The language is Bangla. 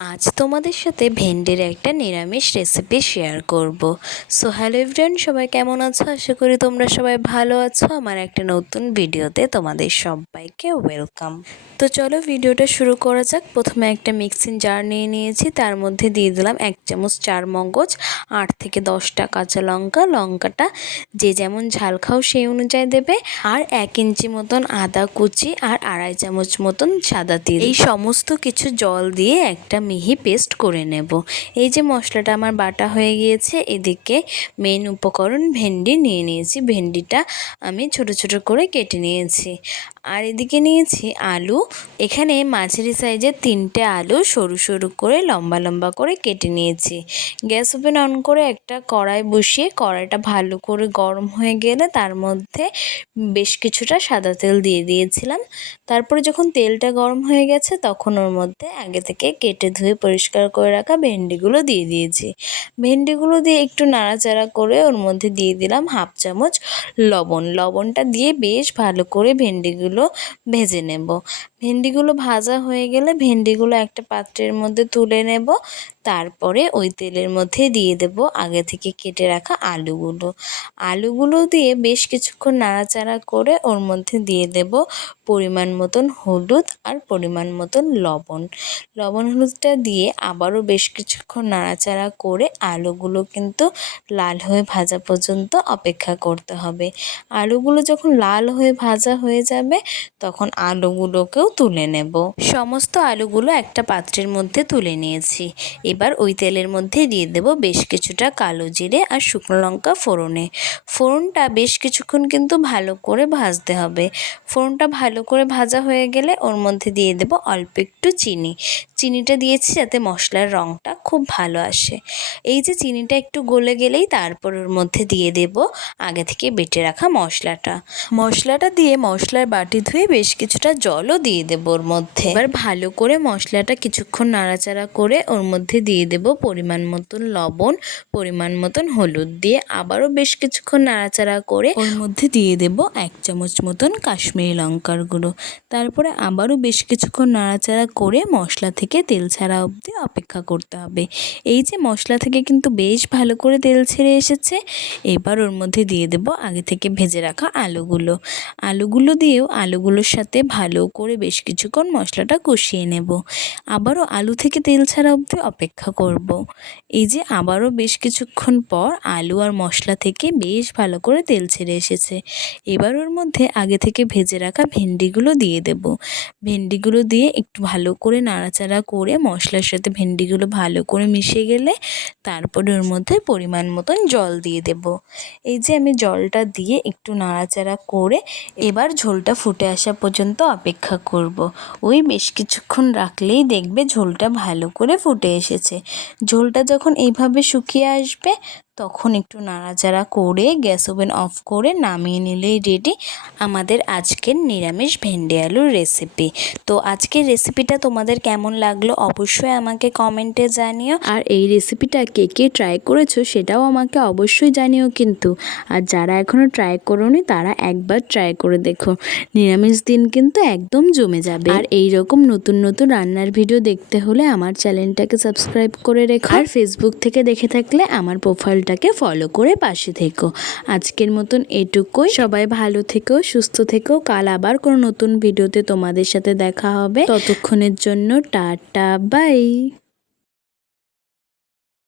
আজ তোমাদের সাথে ভেন্ডির একটা নিরামিষ রেসিপি শেয়ার করব। সো হ্যালো এভরিওয়ান, সবাই কেমন আছো? আশা করি তোমরা সবাই ভালো আছো। আমার একটা নতুন ভিডিওতে তোমাদের সবাইকে ওয়েলকাম। তো চলো ভিডিওটা শুরু করা যাক। প্রথমে একটা মিক্সিং জার নিয়ে নিয়েছি, তার মধ্যে দিয়ে দিলাম 1 চামচ চারমগজ, 8 থেকে 10টা কাঁচা লঙ্কা। লঙ্কাটা যে যেমন ঝাল খাও সেই অনুযায়ী দেবে। আর 1 ইঞ্চি মতন আদা কুচি আর 2.5 চামচ মতন সাদা তিল। এই সমস্ত কিছু জল দিয়ে একটা মিহি পেস্ট করে নেব। এই যে মশলাটা আমার বাটা হয়ে গিয়েছে, এদিকে মেন উপকরণ ভেন্ডি নিয়ে নিয়েছি। ভেন্ডিটা আমি ছোট ছোট করে কেটে নিয়েছি। আর এদিকে নিয়েছি আলু। এখানে মাঝারি সাইজের 3টে আলু সরু সরু করে লম্বা লম্বা করে কেটে নিয়েছি। গ্যাস ওভেন অন করে একটা কড়াই বসিয়ে কড়াইটা ভালো করে গরম হয়ে গেলে তার মধ্যে বেশ কিছুটা সাদা তেল দিয়ে দিয়েছিলাম। তারপরে যখন তেলটা গরম হয়ে গেছে তখন ওর মধ্যে আগে থেকে কেটে ধুয়ে পরিষ্কার করে রাখা ভেন্ডিগুলো দিয়ে দিয়েছি। ভেন্ডিগুলো দিয়ে একটু নাড়াচাড়া করে ওর মধ্যে দিয়ে দিলাম 1/2 চামচ লবণ। লবণটা দিয়ে বেশ ভালো করে ভেন্ডিগুলো ভেজে নেব। ভেন্ডিগুলো ভাজা হয়ে গেলে ভেন্ডিগুলো একটা পাত্রের মধ্যে তুলে নেব। তারপরে ওই তেলের মধ্যে দিয়ে দেব আগে থেকে কেটে রাখা আলুগুলো দিয়ে বেশ কিছুক্ষণ নাড়াচাড়া করে ওর মধ্যে দিয়ে দেব পরিমাণ মতন হলুদ আর পরিমাণ মতন লবণ। হলুদটা দিয়ে আবারও বেশ কিছুক্ষণ নাড়াচাড়া করে আলুগুলো কিন্তু লাল হয়ে ভাজা পর্যন্ত অপেক্ষা করতে হবে। আলুগুলো যখন লাল হয়ে ভাজা হয়ে যাবে তখন আলুগুলোকেও তুলে নেব। সমস্ত আলুগুলো একটা পাত্রের মধ্যে তুলে নিয়েছি। এবার ওই তেলের মধ্যে দিয়ে দেব বেশ কিছুটা কালো জিরে আর শুকনো লঙ্কা ফোড়নে। ফোড়নটা বেশ কিছুক্ষণ কিন্তু ভালো করে ভাজতে হবে। ফোড়নটা ভালো করে ভাজা হয়ে গেলে ওর মধ্যে দিয়ে দেব অল্প একটু চিনিটা দিয়েছি যাতে মশলার রঙটা খুব ভালো আসে। এই যে চিনিটা একটু গলে গেলেই তারপর ওর মধ্যে দিয়ে দেব আগে থেকে বেটে রাখা মশলাটা দিয়ে মশলার বাটি ধুয়ে বেশ কিছুটা জলও দিয়ে দেব ওর মধ্যে। এবার ভালো করে মশলাটা কিছুক্ষণ নাড়াচাড়া করে ওর মধ্যে দিয়ে দেব পরিমাণ মতন লবণ, পরিমাণ মতন হলুদ দিয়ে আবারও বেশ কিছুক্ষণ নাড়াচাড়া করে ওর মধ্যে দিয়ে দেব 1 চামচ মতন কাশ্মীরি লঙ্কার গুঁড়ো। তারপরে আবারও বেশ কিছুক্ষণ নাড়াচাড়া করে মশলা থেকে তেল ছাড়া অবধি অপেক্ষা করতে হবে। এই যে মশলা থেকে কিন্তু বেশ ভালো করে তেল ছেড়ে এসেছে। এবার ওর মধ্যে দিয়ে দেব আগে থেকে ভেজে রাখা আলুগুলো দিয়েও আলুগুলোর সাথে ভালো করে বেশ কিছুক্ষণ মশলাটা কষিয়ে নেব। আবারও আলু থেকে তেল ছাড়া অবধি অপেক্ষা করব। এই যে আবারও বেশ কিছুক্ষণ পর আলু আর মশলা থেকে বেশ ভালো করে তেল ছেড়ে এসেছে। এবার ওর মধ্যে আগে থেকে ভেজে রাখা ভেন্ডিগুলো দিয়ে দেব। ভেন্ডিগুলো দিয়ে একটু ভালো করে নাড়াচাড়া করে মশলার সাথে ভেন্ডিগুলো ভালো করে মিশে গেলে তারপরে ওর মধ্যে পরিমাণ মতন জল দিয়ে দেব। এই যে আমি জলটা দিয়ে একটু নাড়াচাড়া করে এবার ঝোলটা ফুটে আসা পর্যন্ত অপেক্ষা করব। ওই বেশ কিছুক্ষণ রাখলেই দেখবে ঝোলটা ভালো করে ফুটে এসেছে। ঝোলটা যখন এইভাবে শুকিয়ে আসবে তখন একটু নাড়াচাড়া করে গ্যাস ওভেন অফ করে নামিয়ে নিলেই রেডি আমাদের আজকের নিরামিষ ভেন্ডি আলুর রেসিপি। তো আজকের রেসিপিটা তোমাদের কেমন লাগলো অবশ্যই আমাকে কমেন্টে জানিও। আর এই রেসিপিটা কে কে ট্রাই করেছো সেটাও আমাকে অবশ্যই জানিও কিন্তু। আর যারা এখনও ট্রাই করোনি তারা একবার ট্রাই করে দেখো, নিরামিষ দিন কিন্তু একদম জমে যাবে। আর এই রকম নতুন নতুন রান্নার ভিডিও দেখতে হলে আমার চ্যানেলটাকে সাবস্ক্রাইব করে রেখো। আর ফেসবুক থেকে দেখে থাকলে আমার প্রোফাইলটাকে ফলো করে পাশে থেকো। আজকের মতন এটুকুই। সবাই ভালো থেকো, সুস্থ থেকো। কাল আবার কোনো নতুন ভিডিওতে তোমাদের সাথে দেখা হবে। ততক্ষণের জন্য টাটা, বাই।